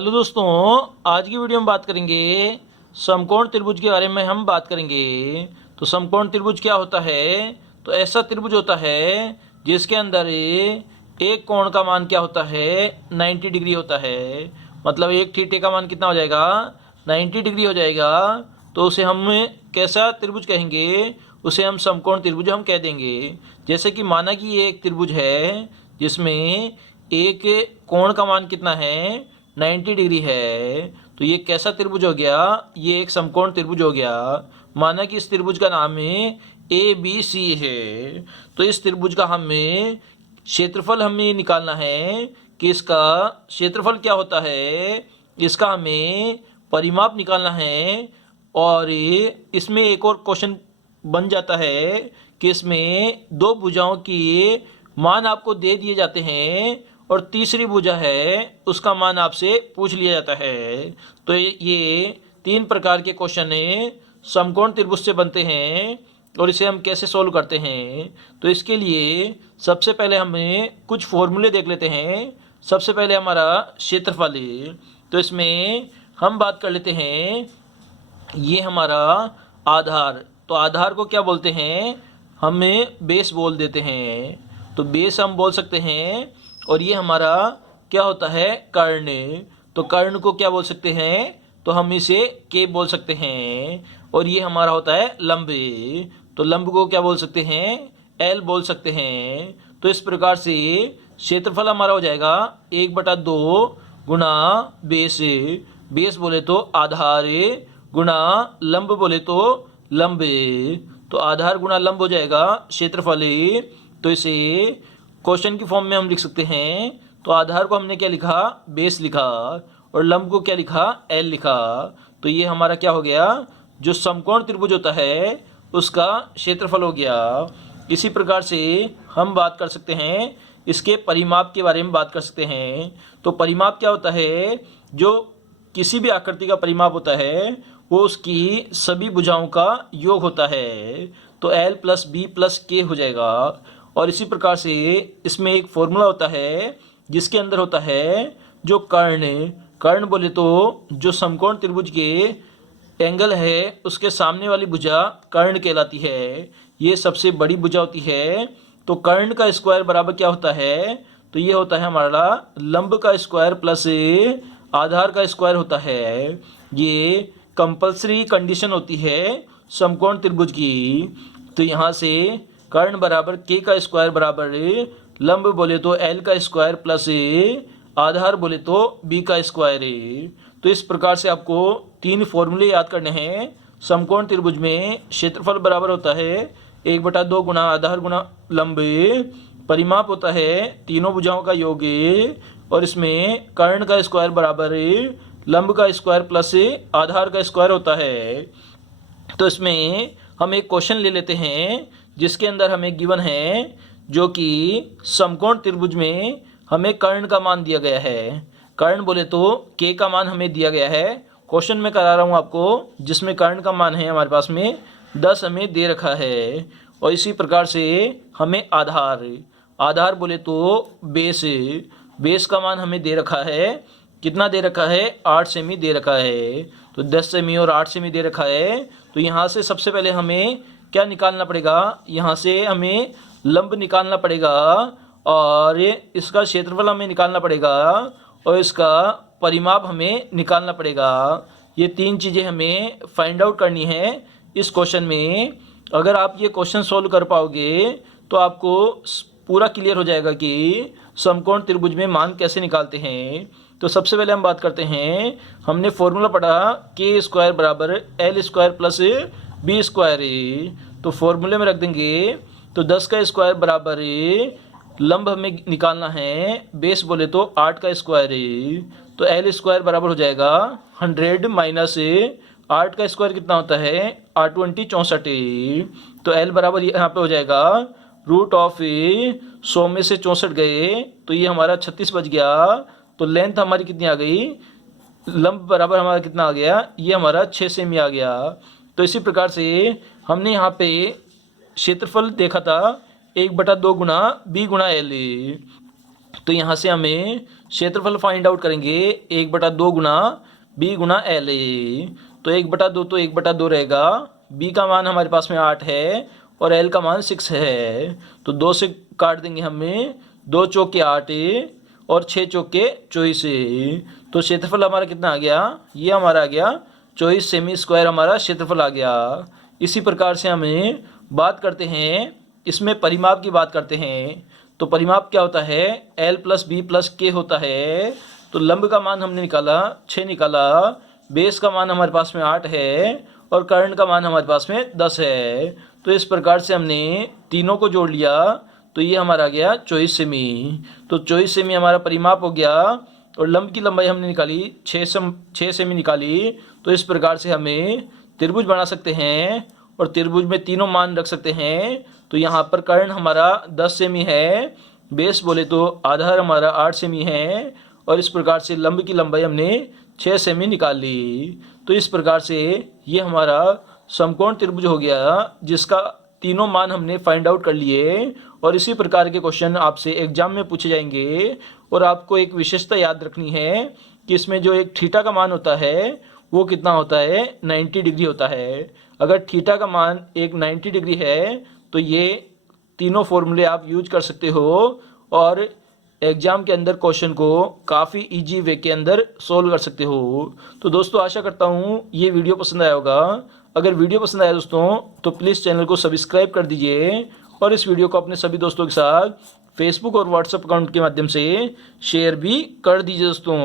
Hello दोस्तों, आज की वीडियो में बात करेंगे समकोण त्रिभुज के बारे में। हम बात करेंगे तो समकोण त्रिभुज क्या होता है। तो ऐसा त्रिभुज होता है जिसके अंदर एक कोण का मान क्या होता है, 90 डिग्री होता है। मतलब एक थीटे का मान कितना हो जाएगा, 90 डिग्री हो जाएगा। तो उसे हम कैसा त्रिभुज कहेंगे, उसे हम समकोण त्रिभुज हम कह देंगे। जैसे कि माना कि ये एक त्रिभुज है जिसमें एक कोण का मान कितना है, 90 डिग्री है। तो ये कैसा त्रिभुज हो गया, ये एक समकोण त्रिभुज हो गया। माना कि इस त्रिभुज का नाम ABC है। तो इस त्रिभुज का हमें क्षेत्रफल हमें निकालना है कि इसका क्षेत्रफल क्या होता है, इसका हमें परिमाप निकालना है। और इसमें एक और क्वेश्चन बन जाता है कि इसमें दो भुजाओं की मान आपको दे दिए जाते हैं और तीसरी भुजा है उसका मान आपसे पूछ लिया जाता है। तो ये तीन प्रकार के क्वेश्चन समकोण त्रिभुज से बनते हैं और इसे हम कैसे सोल्व करते हैं। तो इसके लिए सबसे पहले हमें कुछ फॉर्मूले देख लेते हैं। सबसे पहले हमारा क्षेत्रफल है, तो इसमें हम बात कर लेते हैं। ये हमारा आधार, तो आधार को क्या बोलते हैं, हमें बेस बोल देते हैं। तो बेस हम बोल सकते हैं। और ये हमारा क्या होता है, कर्ण। तो कर्ण को क्या बोल सकते हैं, तो हम इसे के बोल सकते हैं। और ये हमारा होता है लंब, तो लंब को क्या बोल सकते हैं, एल बोल सकते हैं। तो इस प्रकार से क्षेत्रफल हमारा हो जाएगा 1/2 गुणा बेस। बेस बोले तो आधार गुणा लंब बोले तो लंब। तो आधार गुणा लंब हो जाएगा क्षेत्रफल। तो इसे क्वेश्चन की फॉर्म में हम लिख सकते हैं। तो आधार को हमने क्या लिखा, बेस लिखा, और लंब को क्या लिखा, एल लिखा। तो ये हमारा क्या हो गया, जो समकोण त्रिभुज होता है उसका क्षेत्रफल हो गया। इसी प्रकार से हम बात कर सकते हैं, इसके परिमाप के बारे में बात कर सकते हैं। तो परिमाप क्या होता है, जो किसी भी आकृति का परिमाप होता है वो उसकी सभी भुजाओं का योग होता है। तो L + B + K हो जाएगा। और इसी प्रकार से इसमें एक फॉर्मूला होता है जिसके अंदर होता है जो कर्ण। कर्ण बोले तो जो समकोण त्रिभुज के एंगल है उसके सामने वाली भुजा कर्ण कहलाती है। ये सबसे बड़ी भुजा होती है। तो कर्ण का स्क्वायर बराबर क्या होता है, तो ये होता है हमारा लंब का स्क्वायर प्लस आधार का स्क्वायर होता है। ये कंपल्सरी कंडीशन होती है समकोण त्रिभुज की। तो यहाँ से कर्ण बराबर के का स्क्वायर बराबर लंब बोले तो एल का स्क्वायर प्लस आधार बोले तो बी का स्क्वायर। तो इस प्रकार से आपको तीन फॉर्मूले याद करने हैं। समकोण त्रिभुज में क्षेत्रफल बराबर होता है 1/2 गुणा आधार गुणा लंब। परिमाप होता है तीनों भुजाओं का योग। और इसमें कर्ण का स्क्वायर बराबर लंब का स्क्वायर प्लस आधार का स्क्वायर होता है। तो इसमें हम एक क्वेश्चन ले लेते हैं जिसके अंदर हमें गिवन है जो कि समकोण त्रिभुज में हमें कर्ण का मान दिया गया है। कर्ण बोले तो के का मान हमें दिया गया है। क्वेश्चन में करा रहा हूँ आपको, जिसमें कर्ण का मान है हमारे पास में 10 हमें दे रखा है। और इसी प्रकार से हमें आधार, आधार बोले तो बेस, बेस का मान हमें दे रखा है। कितना दे रखा है, 8 सेमी दे रखा है। तो 10 सेमी और 8 सेमी दे रखा है। तो यहाँ से सबसे पहले हमें क्या निकालना पड़ेगा, यहाँ से हमें लंब निकालना पड़ेगा और इसका क्षेत्रफल हमें निकालना पड़ेगा और इसका परिमाप हमें निकालना पड़ेगा। ये तीन चीज़ें हमें फाइंड आउट करनी है इस क्वेश्चन में। अगर आप ये क्वेश्चन सोल्व कर पाओगे तो आपको पूरा क्लियर हो जाएगा कि समकोण त्रिभुज में मान कैसे निकालते हैं। तो सबसे पहले हम बात करते हैं, हमने फॉर्मूला पढ़ा के स्क्वायर बराबर L square plus B square. तो फॉर्मूले में रख देंगे। तो 10 का स्क्वायर बराबर लंब हमें निकालना है, बेस बोले तो 8 का स्क्वायर। तो एल स्क्वायर बराबर हो जाएगा 100 माइनस 8 का स्क्वायर कितना होता है, 8 20 64। तो एल बराबर यहाँ पे हो जाएगा √100 में से 64 गए तो ये हमारा 36 बच गया। तो लेंथ हमारी कितनी आ गई, लंब बराबर हमारा कितना आ गया, ये हमारा 6 सेमी आ गया। तो इसी प्रकार से हमने यहाँ पे क्षेत्रफल देखा था 1/2 गुणा बी गुणा एल। तो यहाँ से हमें क्षेत्रफल फाइंड आउट करेंगे 1/2 गुना बी गुना एल ए। तो 1/2 तो 1/2 रहेगा, बी का मान हमारे पास में 8 है और एल का मान 6 है। तो 2 से काट देंगे हमें, 2 चौके 8 और 6 चौके 24। तो क्षेत्रफल हमारा कितना आ गया, ये हमारा आ गया 24 सेमी स्क्वायर हमारा क्षेत्रफल आ गया। इसी प्रकार से हमें बात करते हैं, इसमें परिमाप की बात करते हैं। तो परिमाप क्या होता है, L प्लस बी प्लस के होता है। तो लंब का मान हमने निकाला 6 निकाला, बेस का मान हमारे पास में 8 है और कर्ण का मान हमारे पास में 10 है। तो इस प्रकार से हमने तीनों को जोड़ लिया, तो ये हमारा आ गया 24 सेमी। तो 24 सेमी हमारा परिमाप हो गया और लंब की लंबाई हमने निकाली 6 सेमी निकाली। तो इस प्रकार से हमें त्रिभुज बना सकते हैं और त्रिभुज में तीनों मान रख सकते हैं। तो यहाँ पर कर्ण हमारा 10 सेमी है, बेस बोले तो आधार हमारा 8 सेमी है और इस प्रकार से लंब की लंबाई हमने 6 सेमी निकाल ली। तो इस प्रकार से ये हमारा समकोण त्रिभुज हो गया, जिसका तीनों मान हमने फाइंड आउट कर लिए। और इसी प्रकार के क्वेश्चन आपसे एग्जाम में पूछे जाएंगे। और आपको एक विशेषता याद रखनी है कि इसमें जो एक थीटा का मान होता है वो कितना होता है, 90 डिग्री होता है। अगर थीटा का मान एक 90 डिग्री है तो ये तीनों फॉर्मूले आप यूज कर सकते हो और एग्जाम के अंदर क्वेश्चन को काफ़ी इजी वे के अंदर सोल्व कर सकते हो। तो दोस्तों आशा करता हूँ ये वीडियो पसंद आया होगा। अगर वीडियो पसंद आया दोस्तों तो प्लीज़ चैनल को सब्सक्राइब कर दीजिए और इस वीडियो को अपने सभी दोस्तों के साथ फेसबुक और व्हाट्सएप अकाउंट के माध्यम से शेयर भी कर दीजिए दोस्तों।